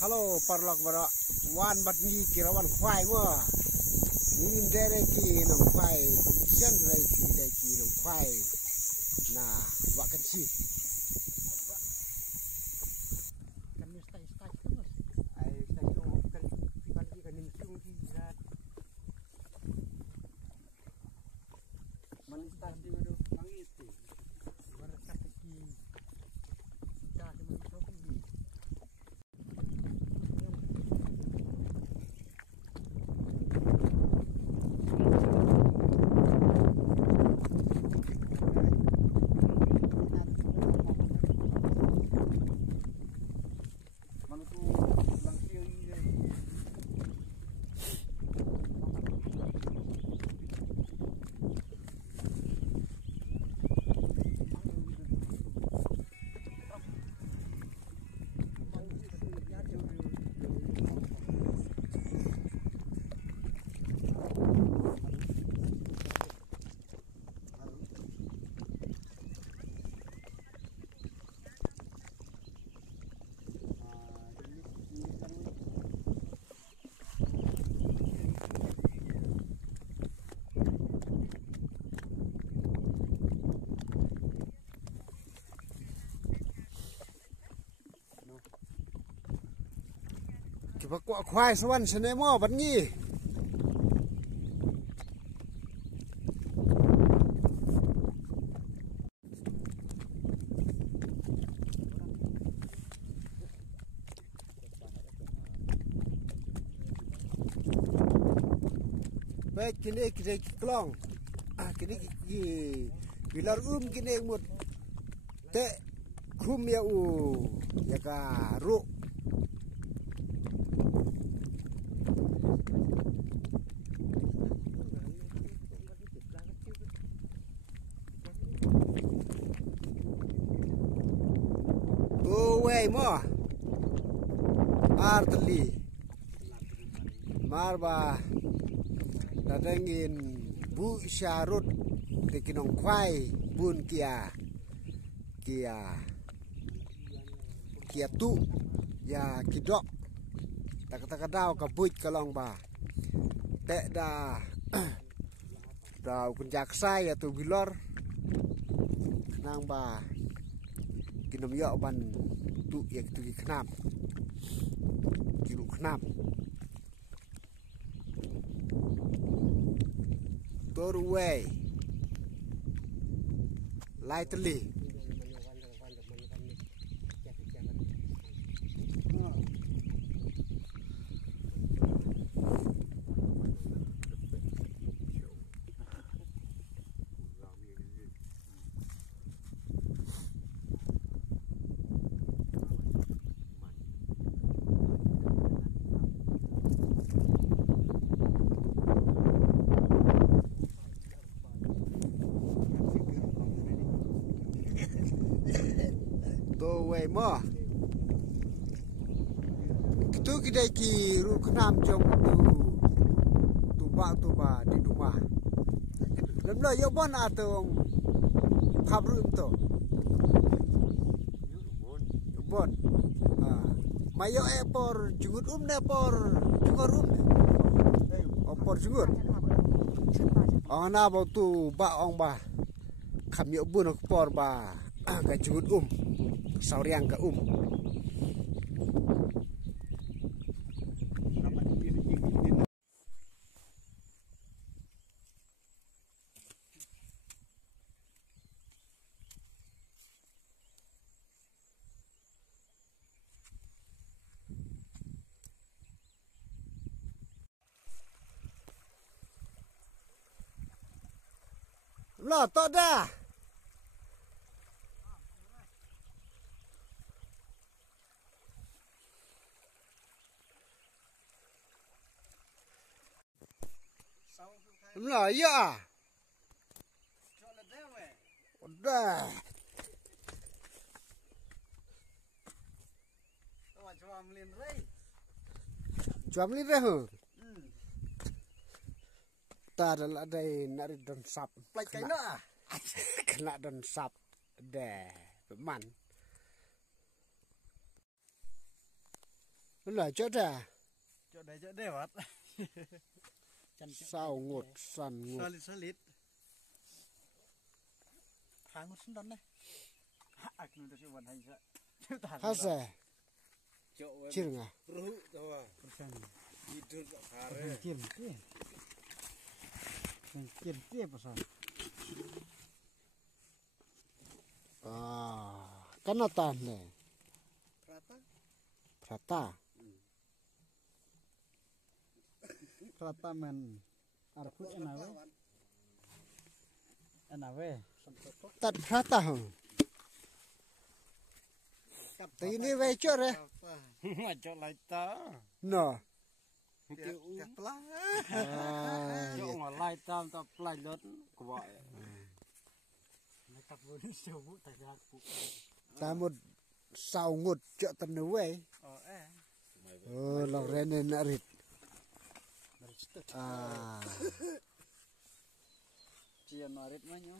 Halo parlok bara wan bat ni kirawan khwai mo ni dere ki no khwai chen re ki no khwai na wa kan si kan ni stai terus ai stai no kan kan ni sung ki rat man stai di do mangiti barakat ki ta de man so ki Kiba kwa khwai swan sene mo ban ni baik kini kita klong kini bilar kini mut te kum ya ya ka ru way mo artli marba datengin bu syarut de kinong kwai bun kia tu ya kidok tak daw ka buj kalong ba te da daw kunjaksa ya tu bilor nang ba kinom yo ban tu ya tu knap kiru knap Torway lightly way mo tu kita ki ru knam jong tu ba di rumah lem lo yo bon atong khabrum to bon mayo por jungut ne por jungorum por jungut ona bo tu ba ong ba kham yo bun por ba ka jungut sauriang ke lo to dah Lah ya. Udah. Jual melin reh. Tadal ada nari don sap. Play kena. Kena don sap. Deh, peman. Là chỗ ra chỗ đây wat. sao ngột sàn ngột Solid. Thang ngột xuống đấy. Ak nu tu wan hai sa. hase chirnga Ruh tawa. Tidur tak kare. Kirim pasal. kanatan ne Prata. prata Rata men arput enawe. tat prata hong tí ni về chỗ re Ngajak lai ta. no Kat lah. Chỗ mà lai tam ta lai lớn của bọn. Nó tập vốn siêu vũ tại ra phụ. ta một sao ngột chỗ tận núi ấy lòng ren nên nãy Chia narit mah nyo.